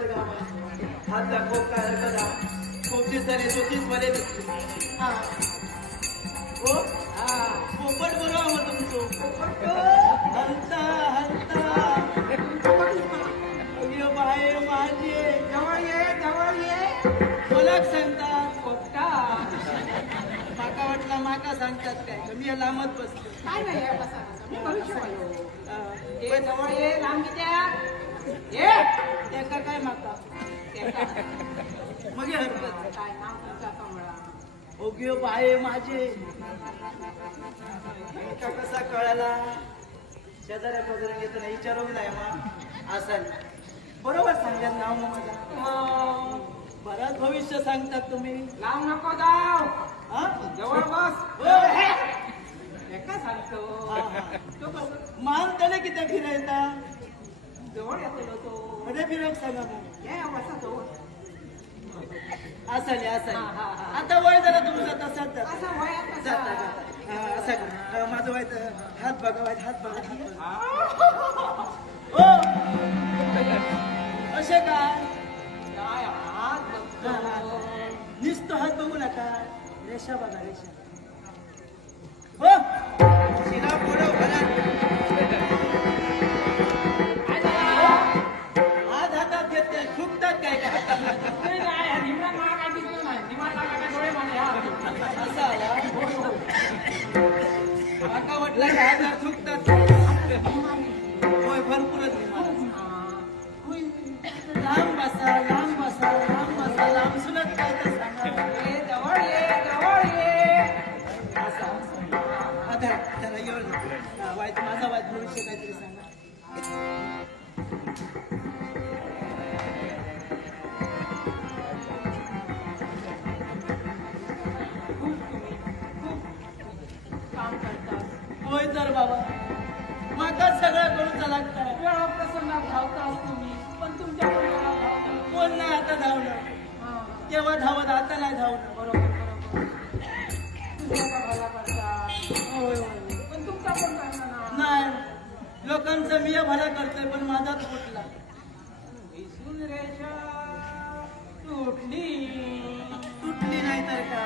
तर हात दाखव काय करा खूप दिसले चोकीस मध्ये हा हो हा पोपट बरोबर मग तुमचं हलता हलता बाहेर माझे जवळ ये मला सांगता पोपटा माका वाटला माका सांगतात काय मी लांबच बसतो काय नाही बसा मी भविष्य जवळ ये लांब द्या ये त्याका काय माका मग हरकत काय नाव तुमचा कमळा ओगियो बाये माझे कसा कळाला शेजाऱ्या पगार येतो ना विचारून नाही मग असं बरोबर सांगतात नाव मग माझा बराच भविष्य सांगतात तुम्ही लांब नको जाव हा जवळ बस एका सांगतो मान त्याने किती फिरायचा जवळ येतो तो मध्ये फिरायला सांगा मग ये बसा जवळ असं आता वय जरा तुमचा तसाच असं वयात असं माझं वय हात बघा हात बघा असे काय निसतो हात बघू नका रेषा बघा रेषा हो शिरा पुढं हात हातात घेतले झुकतात काय असं आला काका म्हटलं हात झुकतात होय भरपूरच लांब बसा लांब बसा लांब बसा लांब सुलत काय तर सांगा जवळ ये आता त्याला येऊन वाईट माझा वाईट भविष्य काहीतरी सांगा काम करतात होय तर बाबा माका सगळं करूचा लागतं वेळा प्रसंगात धावता तुम्ही पण तुमच्या कोण नाही आता धावणं तेव्हा धावत आता नाही धावणं बरोबर तुमच्या भला करतात होय होय पण तुमचा पण करणार नाही लोकांचा मी भला करतोय पण माझाच फुटला विसून रेषा तुटली तुटली नाही तर का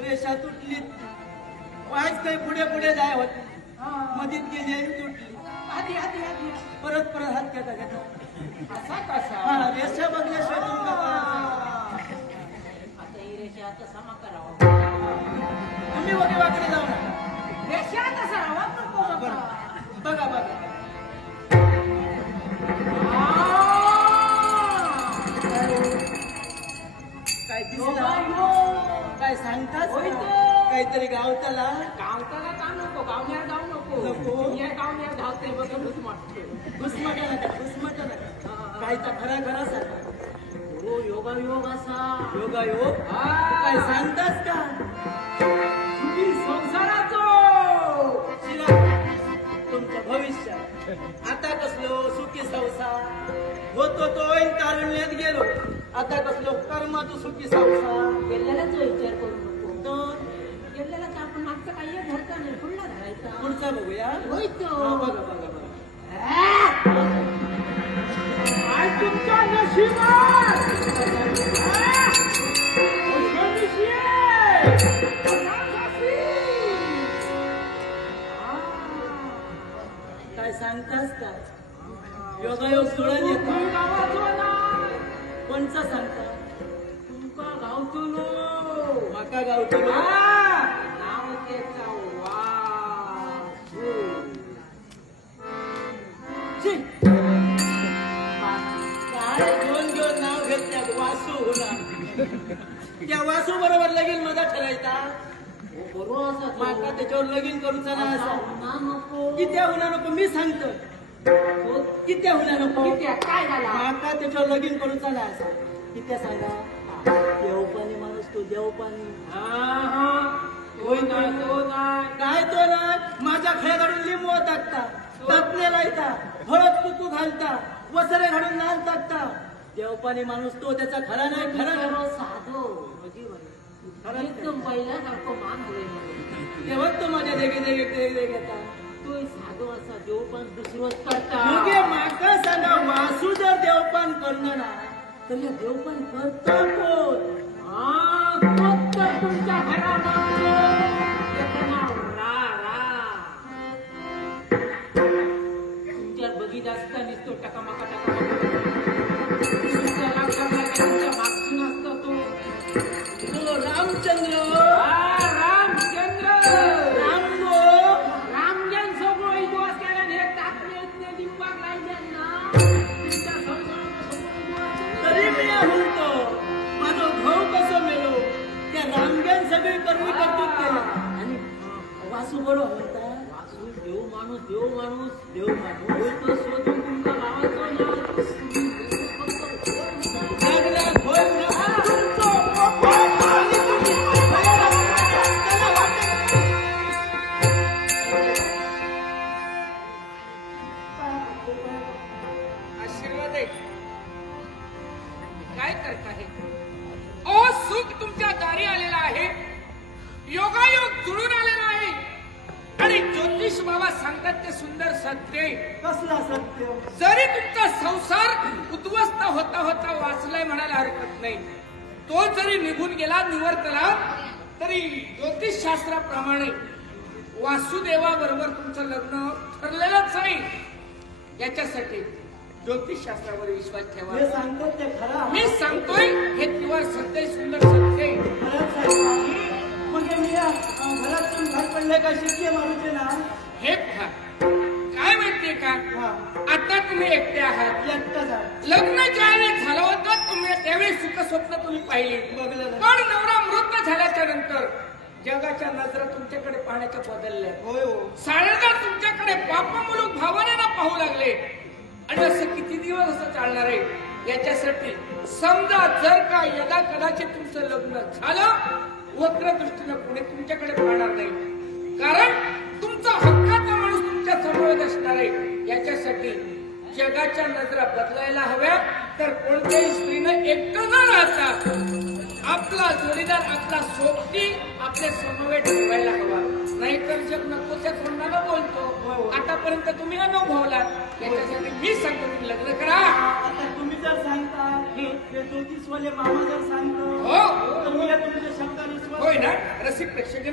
रेषा तुटली वाईच काही पुढे पुढे जाय होती मधीत गेली आणि तुटली आधी परत हात घेता असा कसा हा रेषा बघल्याशिवाय तुमका आता ही रेषा आता समा करावा तुम्ही वगे वाकडे जाऊ नका रेषा तसा वापर बघा बघा काय दिसला काय सांगताच काहीतरी गावताला का नको गावण्यावर जाऊ नको या गावण्यावर धावते बघ घुसमटा नका काय तर खरा सांगा हो योगायोग असा योगायोग काय सांगताच का तुम्ही संसाराचो तुमचं भविष्य आता कसलो सुखी संसार होतो तो तारुण्यात गेलो आता कसलो कर्माचो सुखी संसार गेलेलाच विचार करू नको तर गेलेला तर आपण मागचं काही धरता नाही पुढला धरायचा पुढचा बघूया होय तो बघा आज तुमचा नशिबात काय सांगतास का योगायोग जुळून येतो कोणचा सांगता तुमका गावतलो माका गावतलो नाव त्याचा वासू काय दोन नाव घेतल्यात वासू होणार त्या वासू बरोबर लगीन माझा ठरायचा माका त्याच्यावर लगीन करूचा ना असा कित्या होणार नको मी सांगतो कित्या होणार नको काय झाला माका त्याच्यावर लगीन करूचा ना असा कित्या सांगा देवपानी माणूस तो देवपानी काय तो ना माझ्या खेळाडून लिंबू टाकता टाकलेला येता हळद कुकू घालता वसरे घालून नाल टाकता देवपानी माणूस तो त्याचा खरा नाही खरा साधो एकदम पहिल्यासारखं मान होईल तेव्हा तो माझ्या देगे येता तोय साधो असा देवपान दुसरोच करता मगे माका सांगा वासू जर देवपान करणार ना तर हे देवपान करता कोण फक्त तुमच्या घरामागचं त्याचं नाव तुमच्यात बघित असता निसतो टकामका तुमच्या मागसून असतो तो रामचंद्र रामचंद्र रामजन सगळं इगो असल्याला हे टाकले लिंबाक लायले ना तुमच्या तरी मी म्हणतो माझा भाऊ कसं मेलो त्या रामग्यान सगळी कर्मी करतात ते आणि वासू बरो म्हणता वासू देव माणूस तो शोधून तुमच्या भावाचं नाव जागला खोल ना आशीर्वाद आहे काय करत आहे ओ सुख तुमच्या दारी आलेला आहे योगायोग जुळून आलेला आहे आणि ज्योतिष बाबा सांगतात ते सुंदर सत्य आहे. कसला सत्य जरी तुमचा संसार उद्ध्वस्त होता होता वाचलाय म्हणायला हरकत नाही तो जरी निघून गेला निवर्तला तरी ज्योतिष शास्त्राप्रमाणे वासुदेवाबरोबर तुमचं लग्न ठरलेलंच आहे याच्यासाठी ज्योतिष शास्त्रावर विश्वास ठेवा हे सांगतात ते खरं मी सांगतोय हे तुझं सत्य सुंदर सत्य आहे. खरंच आहे का? मग हे मी घरातून बाहेर पडले का शिट्टी मारूचे ना हे पहा काय माहितीये का हा आता तुम्ही एकटे आहात एकटा जा लग्न ज्यावेळी झालं होतं तुम्ही त्यावेळी सुख स्वप्न तुम्ही पाहिली बघलं ना. पण नवरा मृत झाल्याच्या नंतर जगाच्या नजरा तुमच्याकडे पाहण्याच्या बदलल्या होय हो सारेदार तुमच्याकडे पापामुलूक भावनेनं पाहू लागले आणि असं किती दिवस असं चालणार आहे याच्यासाठी समजा जर का यदा कदाचित तुमचं लग्न झालं वक्र दृष्टीनं पुढे तुमच्याकडे पाहणार नाही कारण तुमचा हक्काचा माणूस तुमच्या समोर असणार आहे याच्यासाठी जगाच्या नजरा बदलायला हव्या तर कोणत्याही स्त्रीनं एकटं न राहता आपला जोडीदार आपला सोबती आपल्या समवेत ठेवायला हवा नाहीतर जग नको त्या तोंडानं बोलतो आतापर्यंत तुम्ही अनुभवला याच्यासाठी मी सांगतो तुम्ही लग्न करा आता तुम्ही जर सांगता ते ज्योतिषवाले मामा जर सांगतो हो तर मी या तुमच्या शब्दाविश्वास होय ना रसिक प्रेक्षक